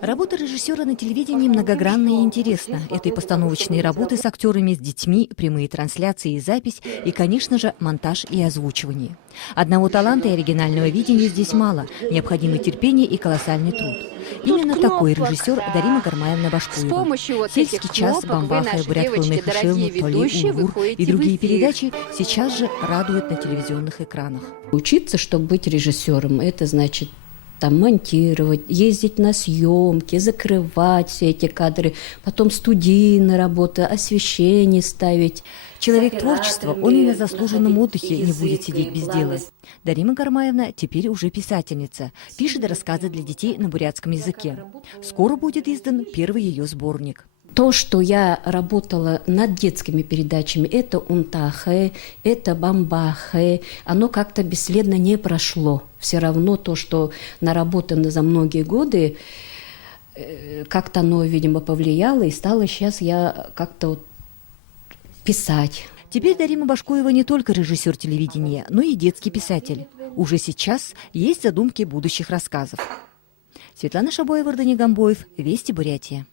Работа режиссера на телевидении многогранна и интересна. Это и постановочные работы с актерами, с детьми, прямые трансляции и запись, и, конечно же, монтаж и озвучивание. Одного таланта и оригинального видения здесь мало. Необходимо терпение и колоссальный труд. Именно такой режиссер Дарима Гармаевна Башкуева. «Сельский час», «Бамбаха», «Бурят Хылных Ишелну», «Толи», «Угур» и другие передачи сейчас же радуют на телевизионных экранах. Учиться, чтобы быть режиссером, это значит там монтировать, ездить на съемки, закрывать все эти кадры, потом студийная работа, освещение ставить. Человек творчества, он и на заслуженном отдыхе не будет сидеть без дела. Дарима Гармаевна теперь уже писательница, пишет рассказы для детей на бурятском языке. Скоро будет издан первый ее сборник. То, что я работала над детскими передачами, это «Унтахе», это «Бамбахе», оно как-то бесследно не прошло. Все равно то, что наработано за многие годы, как-то оно, видимо, повлияло, и стало сейчас я как-то вот писать. Теперь Дарима Башкуева не только режиссер телевидения, но и детский писатель. Уже сейчас есть задумки будущих рассказов. Светлана Шабоева, Вардани Гамбоев, Вести Бурятия.